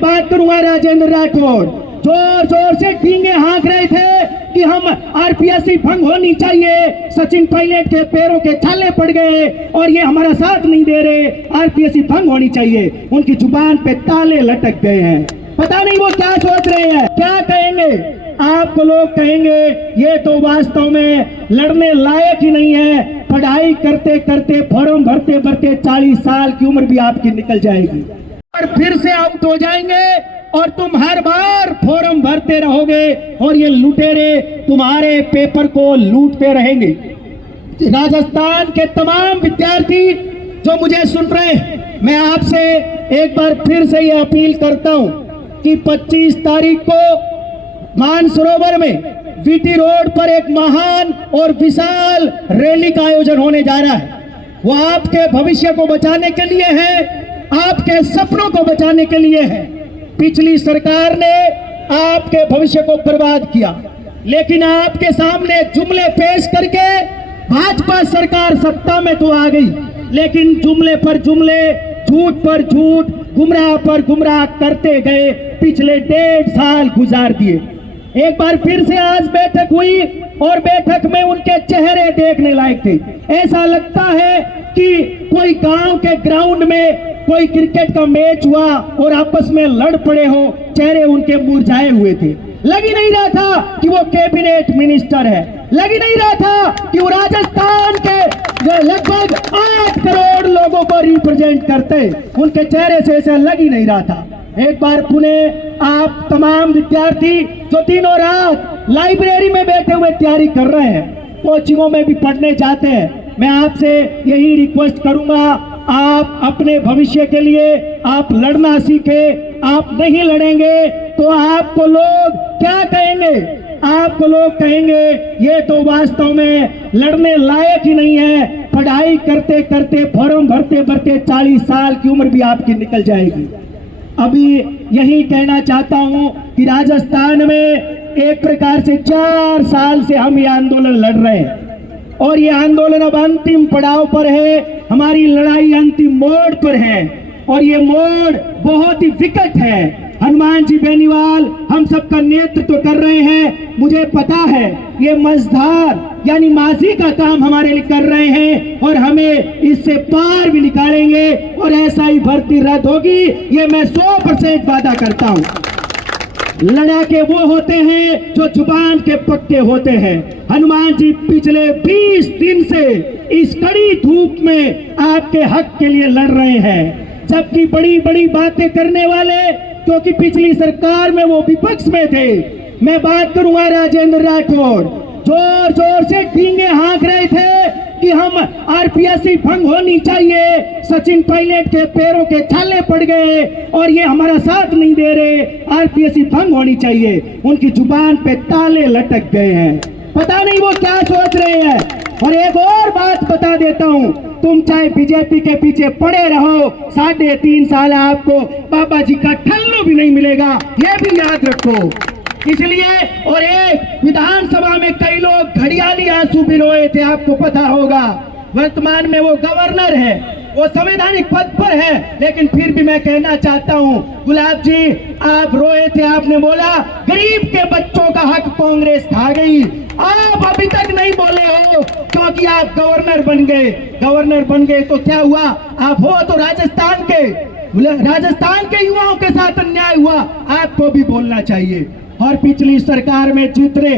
बात करूंगा राजेंद्र राठौड़ जोर जोर से डींगे हाँक रहे थे कि हम आरपीएससी भंग होनी चाहिए, सचिन पायलट के पैरों के छाले पड़ गए और ये हमारा साथ नहीं दे रहे, आरपीएससी भंग होनी चाहिए। उनकी जुबान पे ताले लटक गए हैं, पता नहीं वो क्या सोच रहे हैं, क्या कहेंगे। आपको लोग कहेंगे ये तो वास्तव में लड़ने लायक ही नहीं है, पढ़ाई करते करते फॉर्म भरते भरते 40 साल की उम्र भी आपकी निकल जाएगी और फिर से आउट हो जाएंगे और तुम हर बार फॉर्म भरते रहोगे और ये लुटेरे तुम्हारे पेपर को लूटते रहेंगे। राजस्थान के तमाम विद्यार्थी जो मुझे सुन रहे हैं, मैं आपसे एक बार फिर से ये अपील करता हूं कि 25 तारीख को मानसरोवर में वीटी रोड पर एक महान और विशाल रैली का आयोजन होने जा रहा है। वो आपके भविष्य को बचाने के लिए है, आपके सपनों को बचाने के लिए है। पिछली सरकार ने आपके भविष्य को बर्बाद किया, लेकिन आपके सामने जुमले पेश करके भाजपा सरकार सत्ता में तो आ गई, लेकिन जुमले पर जुमले, झूठ पर झूठ, गुमराह पर गुमराह करते गए, पिछले 1.5 साल गुजार दिए। एक बार फिर से आज बैठक हुई और बैठक में उनके चेहरे देखने लायक थे। ऐसा लगता है कि कोई गांव के ग्राउंड में कोई क्रिकेट का मैच हुआ और आपस में लड़ पड़े हो, चेहरे उनके मुरझाए हुए थे। लग ही नहीं रहा था कि वो कैबिनेट मिनिस्टर है, लग ही नहीं रहा था कि वो राजस्थान के लगभग 8 करोड़ लोगों को रिप्रेजेंट करते, उनके चेहरे से ऐसा लग ही नहीं रहा था। एक बार पुनः आप तमाम विद्यार्थी जो दिनों रात लाइब्रेरी में बैठे हुए तैयारी कर रहे हैं, कोचिंगों में भी पढ़ने जाते हैं, मैं आपसे यही रिक्वेस्ट करूंगा, आप अपने भविष्य के लिए आप लड़ना सीखे। आप नहीं लड़ेंगे तो आपको लोग क्या कहेंगे, आपको लोग कहेंगे ये तो वास्तव में लड़ने लायक ही नहीं है, पढ़ाई करते करते फॉर्म भरते भरते 40 साल की उम्र भी आपकी निकल जाएगी। अभी यही कहना चाहता हूं कि राजस्थान में एक प्रकार से 4 साल से हम ये आंदोलन लड़ रहे हैं और ये आंदोलन अब अंतिम पड़ाव पर है, हमारी लड़ाई अंतिम मोड़ पर है और ये मोड़ बहुत ही विकट है। हनुमान जी बेनीवाल हम सबका नेतृत्व कर रहे हैं, मुझे पता है ये मझधार यानी माजी का काम हमारे लिए कर रहे हैं और हमें इससे पार भी निकालेंगे और ऐसा ही भर्ती रद्द होगी, ये मैं 100% वादा करता हूं। लड़ाके वो होते हैं जो जुबान के पक्के होते हैं। हनुमान जी पिछले 20 दिन से इस कड़ी धूप में आपके हक के लिए लड़ रहे हैं, जबकि बड़ी बड़ी बातें करने वाले, क्योंकि पिछली सरकार में वो विपक्ष में थे। मैं बात करूंगा राजेंद्र राठौड़, जोर जोर से डींगे हाँक रहे थे कि हम आरपीएससी भंग होनी चाहिए, सचिन पायलट के पैरों के छाले पड़ गए और ये हमारा साथ नहीं दे रहे, आरपीएससी भंग होनी चाहिए। उनकी जुबान पे ताले लटक गए हैं, पता नहीं वो क्या सोच रहे हैं। और एक और बात बता देता हूं, तुम चाहे बीजेपी के पीछे पड़े रहो, 3.5 साल आपको बाबा जी का ठल्लू भी नहीं मिलेगा, ये भी याद रखो। इसलिए और एक विधानसभा में कई लोग घड़ियाली आंसू भी रोए थे, आपको पता होगा। वर्तमान में वो गवर्नर है, वो संवैधानिक पद पर है, लेकिन फिर भी मैं कहना चाहता हूं, गुलाब जी आप रोए थे, आपने बोला गरीब के बच्चों का हक कांग्रेस खा गई। आप अभी तक नहीं बोले हो क्योंकि आप गवर्नर बन गए। गवर्नर बन गए तो क्या हुआ, आप हो तो राजस्थान के युवाओं के साथ अन्याय हुआ, आपको भी बोलना चाहिए। और पिछली सरकार में जितने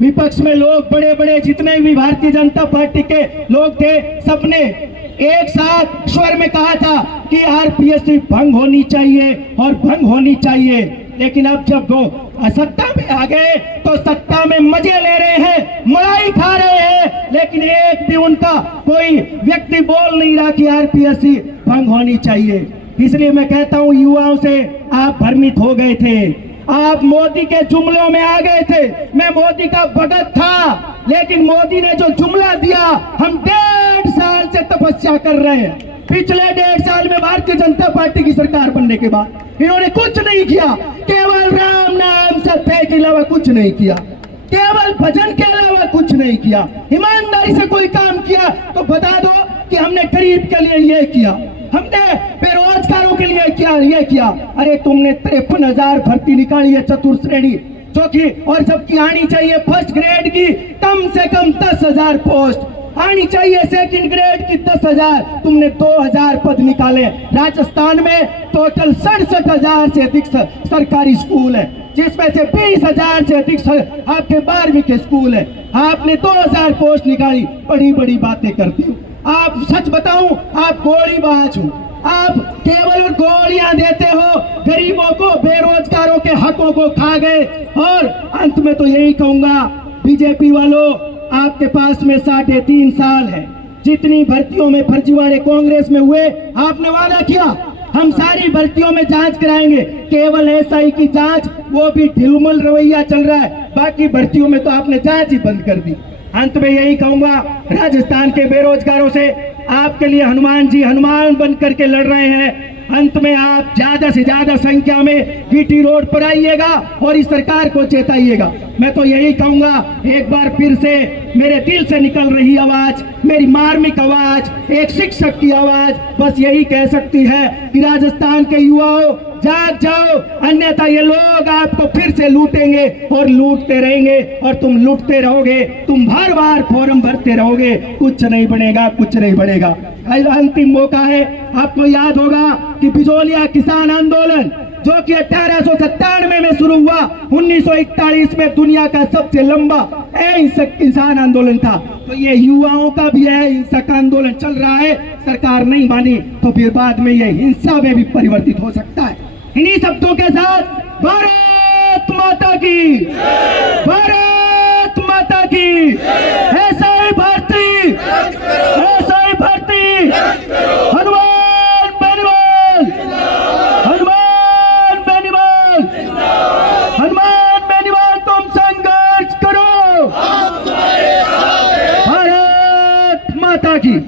विपक्ष में लोग बड़े बड़े जितने भी भारतीय जनता पार्टी के लोग थे, सबने एक साथ स्वर में कहा था कि आरपीएससी भंग होनी चाहिए और भंग होनी चाहिए। लेकिन अब जब वो सत्ता में आ गए तो सत्ता में मजे ले रहे हैं, मलाई खा रहे हैं, लेकिन एक भी उनका कोई व्यक्ति बोल नहीं रहा कि आरपीएससी भंग होनी चाहिए। इसलिए मैं कहता हूं युवाओं से, आप भ्रमित हो गए थे, आप मोदी के जुमलों में आ गए थे। मैं मोदी का भगत था, लेकिन मोदी ने जो जुमला दिया, हम 1.5 साल से तपस्या कर रहे हैं। पिछले 1.5 साल में भारतीय जनता पार्टी की सरकार बनने के बाद इन्होंने कुछ नहीं किया, केवल राम नाम सत्य के अलावा कुछ नहीं किया, केवल भजन के अलावा कुछ नहीं किया। ईमानदारी से कोई काम किया तो बता दो कि हमने गरीब के लिए ये किया, हमने बेरोजगारों महिलाओं के लिए क्या ये किया। अरे तुमने 53,000 भर्ती निकाली है चतुर्थ श्रेणी, जो कि और सबकी आनी चाहिए फर्स्ट ग्रेड की कम से कम 10,000 पोस्ट आनी चाहिए, सेकंड ग्रेड की 10,000, तुमने 2,000 पद निकाले। राजस्थान में टोटल 67,000 से अधिक सरकारी स्कूल है, जिसमें से 20,000 से अधिक आपके 12वीं के स्कूल है। आपने 2,000 पोस्ट निकाली, बड़ी बड़ी बातें करती हो आप। सच बताऊं, आप गोलीबाज हो, आप केवल गोलियां देते हो, गरीबों को बेरोजगारों के हकों को खा गए। और अंत में तो यही कहूंगा, बीजेपी वालों आपके पास में 3.5 साल है, जितनी भर्तियों में फर्जीवाड़े कांग्रेस में हुए आपने वादा किया हम सारी भर्तियों में जांच कराएंगे, केवल एसआई की जांच वो भी ढिलमुल रवैया चल रहा है, बाकी भर्तियों में तो आपने जांच ही बंद कर दी। अंत में यही कहूंगा राजस्थान के बेरोजगारों से, आपके लिए हनुमान जी हनुमान बन करके लड़ रहे हैं। अंत में आप ज्यादा से ज्यादा संख्या में वीटी रोड पर आइएगा और इस सरकार को चेताइएगा। मैं तो यही कहूंगा, एक बार फिर से मेरे दिल से निकल रही आवाज, मेरी मार्मिक आवाज, एक शिक्षक की आवाज बस यही कह सकती है कि राजस्थान के युवाओं जाग जाओ, अन्यथा ये लोग आपको फिर से लूटेंगे और लूटते रहेंगे और तुम लूटते रहोगे, तुम बार बार फॉर्म भरते रहोगे, कुछ नहीं बनेगा, कुछ नहीं बढ़ेगा। अंतिम मौका है। आपको याद होगा कि बिजोलिया किसान आंदोलन जो कि 1897 में शुरू हुआ, 1941 में दुनिया का सबसे लंबा अहिंसक किसान आंदोलन था। तो ये युवाओं का भी अहिंसक आंदोलन चल रहा है, सरकार नहीं मानी तो फिर बाद में ये हिंसा में भी परिवर्तित हो सकता है। इन्हीं शब्दों के साथ भारत माता की, भारत माता की, ऐसा ही भारती, ऐसा ही भारती, हनुमान बेनीवाल, हनुमान बेनीवाल, हनुमान बेनीवाल, तुम संघर्ष करो, भारत माता की।